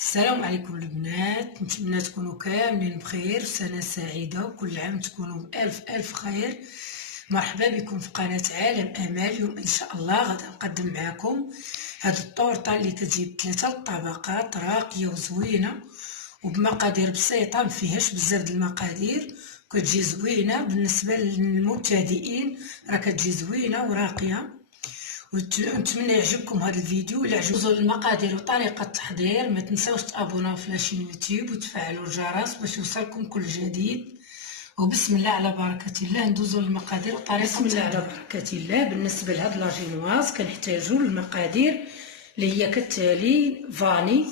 السلام عليكم البنات، نتمنى تكونوا كاملين بخير، سنة سعيدة وكل عام تكونوا بألف خير. مرحبا بكم في قناة عالم أمال. اليوم إن شاء الله غادي نقدم معكم هاد الطورطة اللي كتجيب 3 طبقات راقية وزوينة وبمقادير بسيطة، مفيهاش بزاف د المقادير، كتجي زوينة بالنسبة للمبتدئين، راه كتجي زوينة وراقية. ونتمنى يعجبكم هذا الفيديو. الى عجبكم المقادير وطريقه التحضير ما تنساوش تابوناو في لاشين يوتيوب وتفعلوا الجرس باش يوصلكم كل جديد. وبسم الله على بركه الله ندوزو للمقادير وطريقه بسم الله على بركه الله. بالنسبه لهاد لاجينواز كنحتاجو المقادير اللي هي كالتالي: فاني،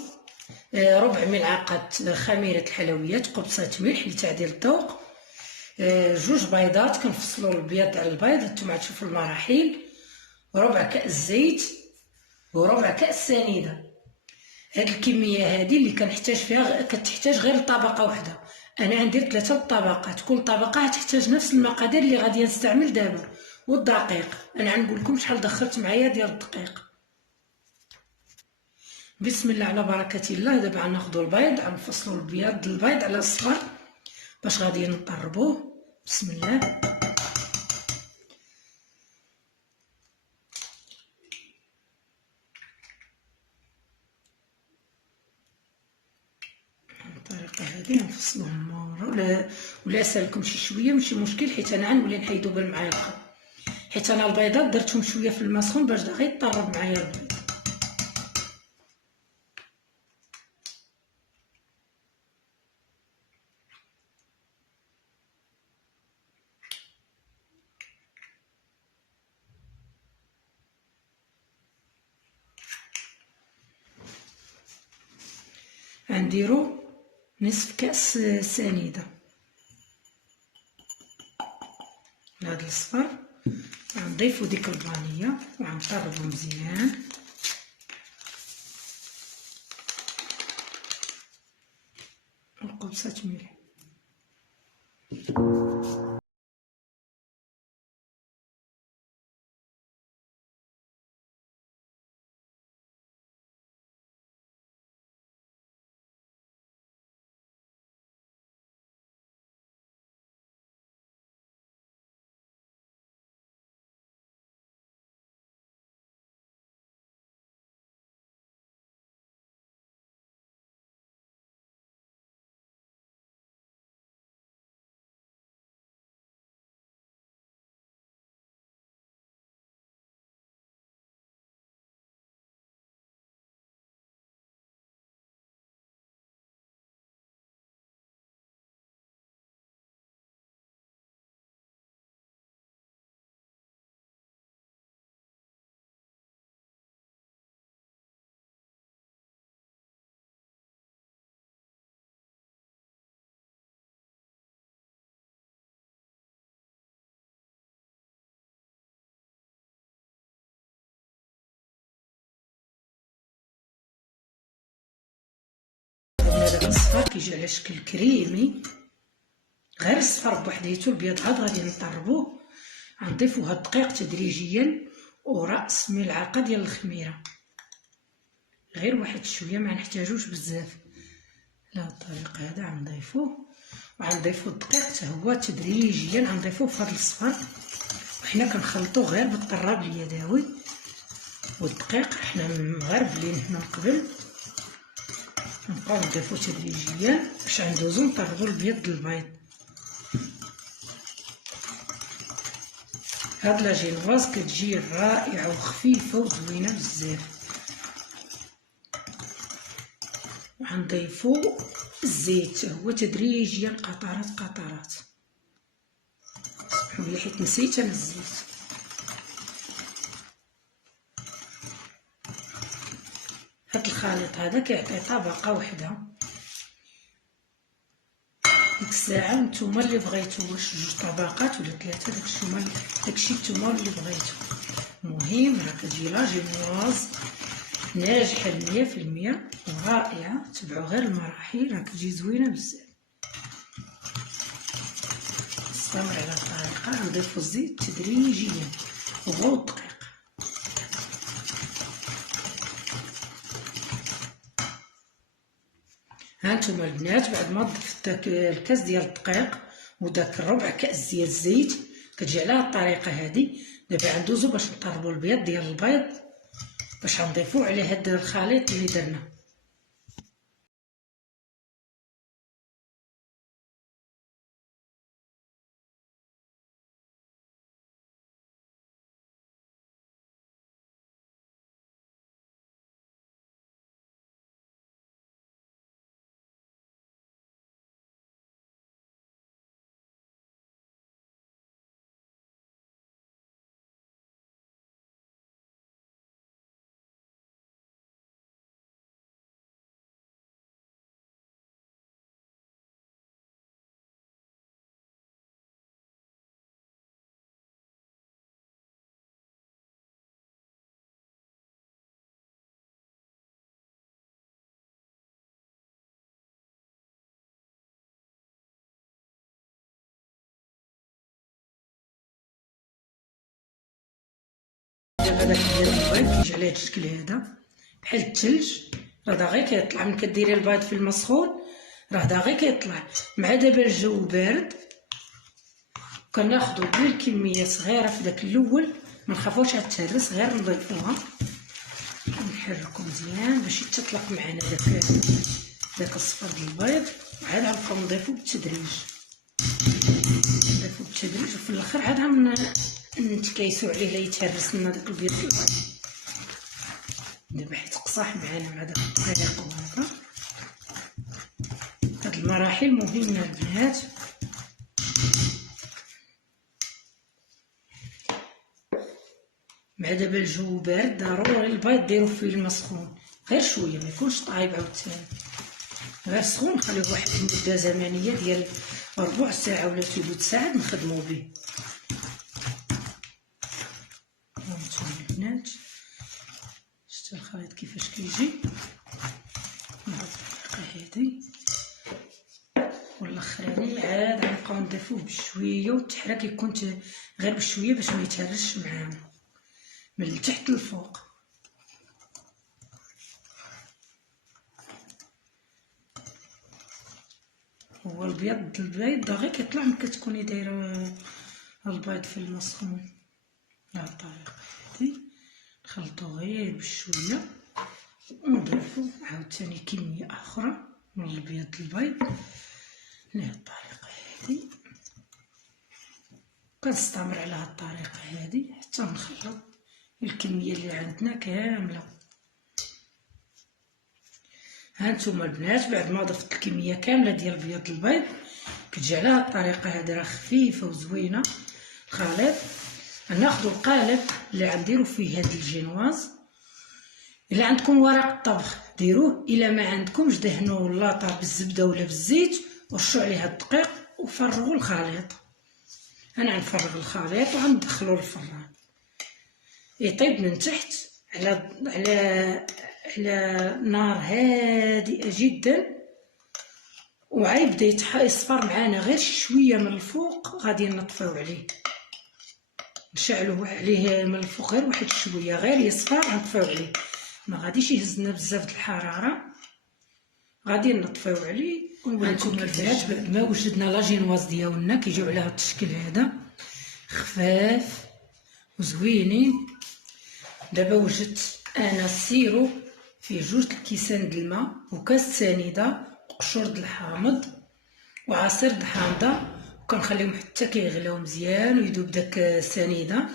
ربع ملعقه خميره الحلويات، قبصه ملح لتعديل الذوق، 2 بيضات كنفصلوا البيض على البيض نتوما تشوفوا المراحل، وربع كأس زيت، وربع كأس سنيدة. هاد الكمية هادي اللي كنحتاج فيها كتحتاج غير طبقة واحدة، انا عندي 3 طبقات، كل طبقة تحتاج نفس المقادير اللي غادي نستعمل دابا. والدقيق انا غنقول لكم شحال دخلت معايا ديال الدقيق. بسم الله على بركة الله. دابا غناخدو البيض، غنفصلو البيض على الصفر باش غادي نطربوه. بسم الله. بالطريقه هذه نفصلوهم مورا، ولا سالكم شي شويه ماشي مشكل، حيت انا غنولي نحيدو بالمعلقه، حيت انا البيضات درتهم شويه في الماء سخون باش غير يطرب معايا البيض. غنديرو نصف كاس سنيده لهاد الصفر، غنضيفو ديك الفانيا وغنطربو مزيان. وقبصه ملح. داك الصفر كيجي على شكل كريمي، غير الصفر بوحديتو، البيض عاد غادي نطربوه. غنضيفو هاد الدقيق تدريجيا ورأس ملعقه ديال الخميره، غير واحد شويه ما نحتاجوش بزاف. بهاد الطريقه هذا غنضيفوه، وغنضيفو الدقيق حتى هو تدريجيا، غنضيفوه في هاد الصفر، وحنا كنخلطوه غير بالطراب اليدوي. والدقيق حنا مغربلين هنا من قبل، نبقاو نضيفو تدريجيا باش غندوزو نطربو البيض البيض. هاد لاجينواز كتجي رائعه وخفيفه وزوينه بزاف. وغنضيفو الزيت هو تدريجيا، قطرات. سمحوا لي حيت نسيت انا الزيت. هاد الخليط هذا كيعطي طبقه وحده. ديك الساعه نتوما اللي بغيتو، واش 2 طبقات ولا 3، داكشي نتوما اللي بغيتو. المهم راه كتجي لاجينواز ناجحه 100% ورائعه. تبعوا غير المراحل، راه كتجي زوينه بزاف. استمر على الطريقه، نضيفو الزيت تدريجيا وهو الدقيق. هانتوما البنات بعد ما ضفت داك الكاس ديال الدقيق وداك ربع كاس ديال الزيت كتجي على الطريقه هذه. دابا غندوزو باش نطربو البيض ديال البيض باش غنضيفو على هاد الخليط اللي درنا. دابا داك ديال البيض كيجي على هاد الشكل هذا بحال الثلج، راه داغي كيطلع ملي كديري البيض في الماء سخون، راه داغي كيطلع. مع دابا الجو بارد كناخدو غير كميه صغيره في داك الاول، ما نخافوش تهرس، غير نضيفوها ونحركو مزيان باش يتطلق معنا داك الصفر ديال البيض، عاد غنبقاو نضيفو بالتدريج وفي الاخر عاد نتكايسو عليه لا يتهرس لنا داك البيض في البيض. دابا حيت قصاح معنا مع داك الطريق وهذا. هاد المراحل مهمه البنات. مع دابا الجو بارد ضروري البيض ديرو في الماء سخون غير شويه، ما يكونش طايب عاوتاني، غير سخون. نخليوه واحد المده زمنيه ديال ربع ساعه ولا ثلث ساعه نخدمو به. هانتوما البنات شتو الخليط كيفاش كيجي مع الطريقه هادي. والاخراني عاد غنبقاو نضيفوه بشويه، والتحريك يكون غير بشويه باش ما يتهرش معانا من التحت للفوق. هو البيض داغي كيطلع ملي كتكوني دايره البيض في الماء سخون. بهاد الطريقه هادي نخلطو غير بشويه ونضيفو عاوتاني كميه اخرى من البيض لهاد الطريقه هادي. كنستمر على هاد الطريقه هادي حتى نخلط الكميه اللي عندنا كامله. هانتوما البنات بعد ما ضفت الكميه كامله ديال بيض البيض كتجي على هاد الطريقه هادي راه خفيفه وزوينه الخليط. غناخدو القالب اللي غنديرو فيه هاد الجينواز. الا عندكم ورق الطبخ ديروه، الا ما عندكمش دهنوا اللاطه بالزبده ولا بالزيت ورشوا عليها الدقيق وفرغوا الخليط. انا غنفرغ الخليط وغندخلو للفران يطيب من تحت على نار هادئه جدا، وعيبدا يصفر معانا غير شويه من الفوق. غادي نطفيو عليه نشعلوه عليه من الفوق غير واحد شويه، غير يصفر غنطفيو عليه، ما غاديش يهزنا بزاف د الحراره. غادي نطفيو عليه ونوريكم البنات بعد ما وجدنا لاجينواز ديالنا كيجيو على هذا الشكل هذا خفاف وزوينين. دابا وجدت انا السيرو فيه 2 الكيسان د الماء وكاس سنيده وقشور د الحامض وعصير د حامضه، وكنخليهم حتى كيغلاو مزيان ويذوب داك السنيده،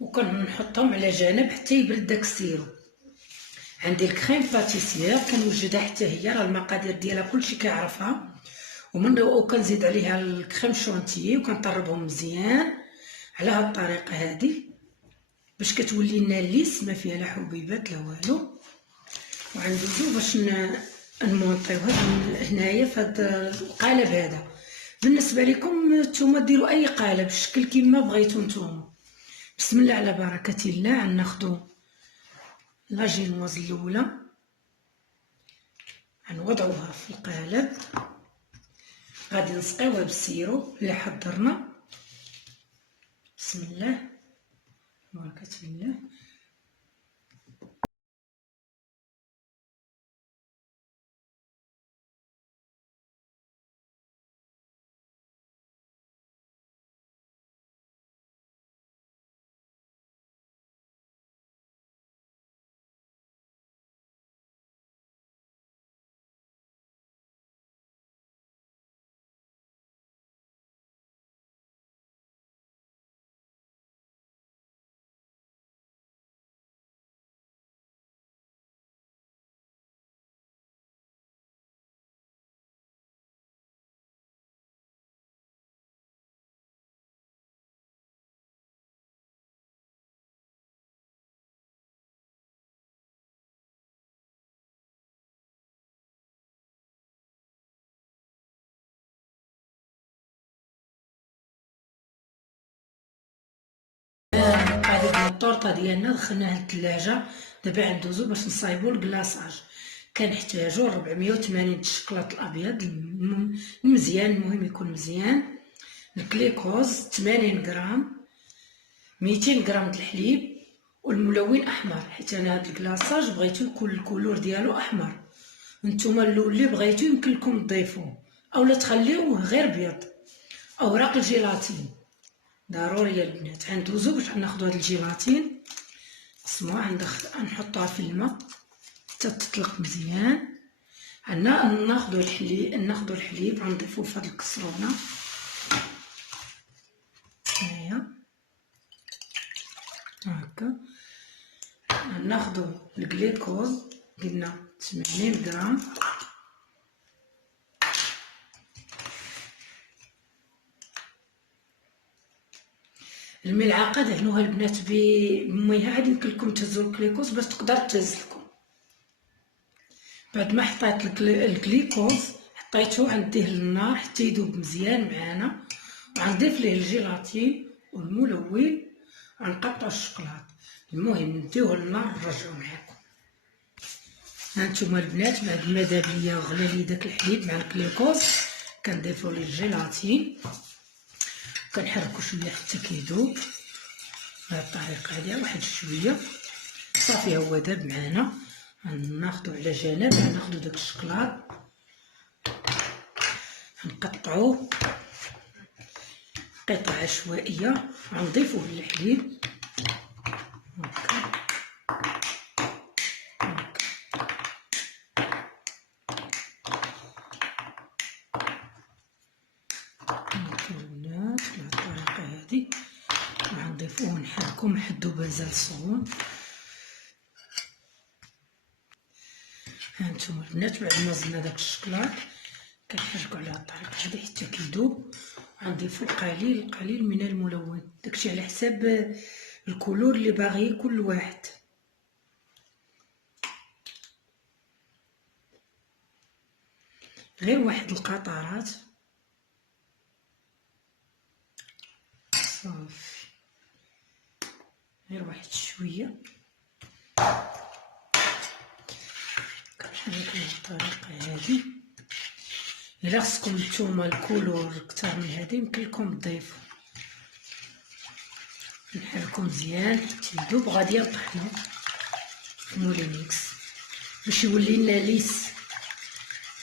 وكنحطهم على جنب حتى يبرد داك السيرو. عندي الكريم باتيسير كنوجدها حتى هي، راه المقادير ديالها كلشي كيعرفها، وكنزيد عليها الكريم شونتيي وكنطربهم مزيان على هاد الطريقه هذه باش كتولي لنا ليس ما فيها لا حبيبات لا والو. وغندوزو باش نمونطيوها هنايا في هذا القالب هذا. بالنسبه لكم نتوما ديروا اي قالب الشكل كما بغيتو نتوما. بسم الله على بركه الله. غناخدو لاجينواز الاولى غنوضعوها في القالب، غادي نسقيوها بالسيرو اللي حضرنا. بسم الله بركه الله. الطورطه ديالنا دخلناها للثلاجه. دابا غندوزو باش نصايبو الكلاصاج. كنحتاجو 480 الشكلاط الابيض مزيان، المهم يكون مزيان. الكليكوز 80 غرام، 200 غرام د الحليب، والملون احمر، حيت انا هاد الكلاصاج بغيتو يكون الكولور ديالو احمر. نتوما اللي بغيتو يمكن لكم تضيفوه اولا تخليوه غير ابيض. اوراق الجيلاتين ضروريه البنات. غندوزو باش ناخدو هاد الجيلاتين، قسموها نحطوها في الماء حتى تطلق مزيان. عندنا ناخدو الحليب غنضيفوه في هاد الكسرونه. هيا هكا. ناخدو الجليكوز قلنا 80 غرام، الملعقه دهنوها البنات بميها. عاد يمكن لكم تهزوا الكليكوز باش تقدر تهز لكم. بعد ما حطيت الجليكوز حطيته، غنديه للنار حتى يذوب مزيان معانا، وغنضيف ليه الجيلاتين والملون، غنقطعو الشكلاط. المهم نديوه للنار ونرجعو معاكم. هانتوما البنات بعد ما داب ليا وغلى لي داك الحليب مع الكليكوز، كنضيفو ليه الجيلاتين كنحركو شويه حتى كيذوب بهاد الطريقه هادي واحد شويه. صافي هو داب معانا. ناخدو على جنب، ناخدو داك الشكلاط نقطعوه قطع عشوائيه، غنضيفوه للحليب هكا البنات بهاد الطريقه هادي. غنضيفوه نحركو محدو بنزل الصغون. هانتوما البنات بعد ما زدنا داك الشكلاط كنحركو على هاد الطريقه هادي حتى كيذوب. غنضيفو قليل من الملون، داكشي على حساب الكولور اللي باغي كل واحد. غير واحد القطرات صافي، غير واحد شويه. كنحرك بهاد الطريقه هادي. الا خصكم نتوما الكولور كتر من هادي يمكن لكم تضيفوا. نحركو مزيان حتى يذوب. غادي نطحنو في موليميكس باش يولي لنا ليس،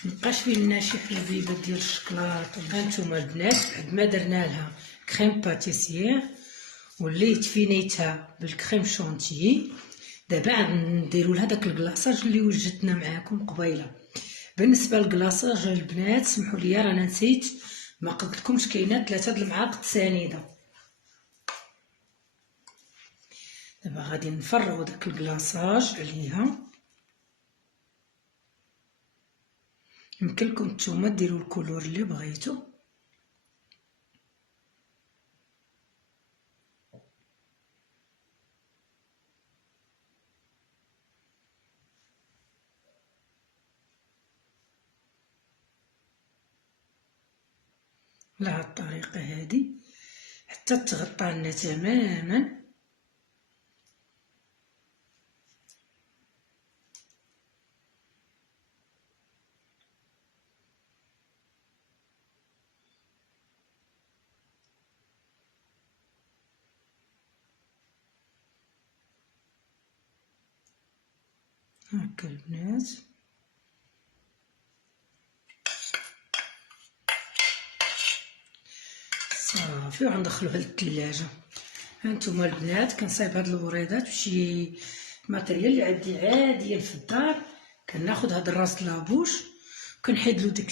مبقاش فيه لنا شي حبيبات ديال الشكلاط. هانتوما البنات بعد ما درنا لها كريم باتيسير وليت فينيتها بالكريم شونتيي، دابا نديرو لها داك الكلاصاج اللي وجدتنا معاكم قبيله. بالنسبه للكلاصاج البنات سمحوا لي رانا نسيت، ما قلتلكمش كاينه 3 المعالق سنيده. دابا غادي نفرغوا داك الكلاصاج عليها. يمكن لكم نتوما ديروا الكولور اللي بغيتو. على هاد الطريقه هادي حتى تغطى لنا تماما. هكا البنات صافي، وغندخلوها للثلاجه. هانتوما البنات كنصايب هاد الوريضات بشي ماتريال اللي عندي عاديه في الدار. كناخذ هاد الراس لابوش كنحيدلو ديك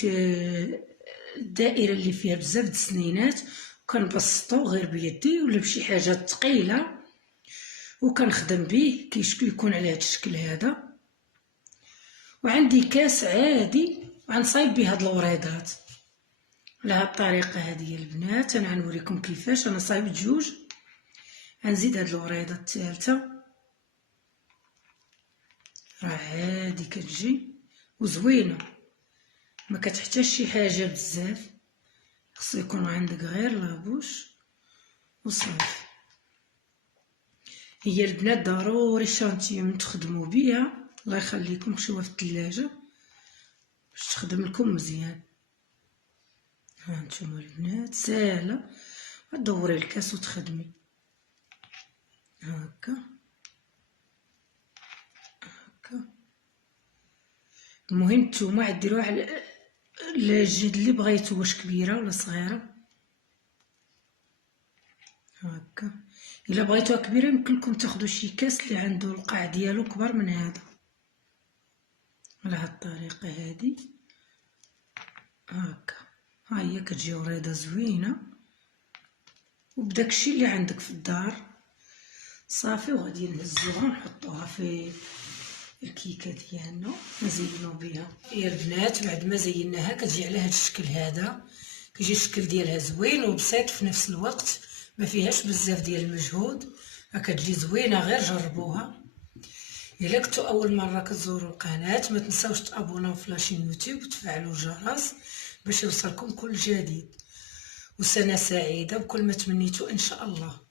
الدائره اللي فيها بزاف د السنينات، وكنبسطو غير بيدي ولا بشي حاجه ثقيله وكنخدم به يكون على هاد الشكل هذا. وعندي كاس عادي غنصايب به هاد الوريضات على هاد الطريقه هذه البنات. انا غنوريكم كيفاش انا صايبت جوج. غنزيد هاد الوريضه الثالثه، راه عادي كتجي وزوينه، ما كتحتاج شي حاجه بزاف، خصو يكون عندك غير لابوش وصافي. هي البنات ضروري الشانتيوم تخدموا بيها، الله يخليكم خشوها في الثلاجه باش تخدم لكم مزيان. ها نتوما البنات ساهله، دوري الكاس وتخدمي هكا هكا. المهم نتوما ديروها على الجهد اللي بغيتو، واش كبيره ولا صغيره هكا. الا بغيتوها كبيره يمكن لكم تاخذوا شي كاس اللي عنده القاع ديالو كبر من هذا، على هاد الطريقه هادي هكا. ها هي كتجي وريضه زوينه، وبداكشي اللي عندك في الدار صافي، وغادي نهزوها ونحطوها في الكيكه ديالنا نزينو بها. يا البنات بعد ما زيناها كتجي على هاد الشكل هذا، كيجي الشكل ديالها زوين وبسيط في نفس الوقت، ما فيهاش بزاف ديال المجهود، كتجي زوينه. غير جربوها. الا كنتو اول مره كتزوروا القناه ما تنساوش تابوناو في لاشين يوتيوب وتفعلوا الجرس باش يوصلكم كل جديد. وسنه سعيده بكل ما تمنيتوا ان شاء الله.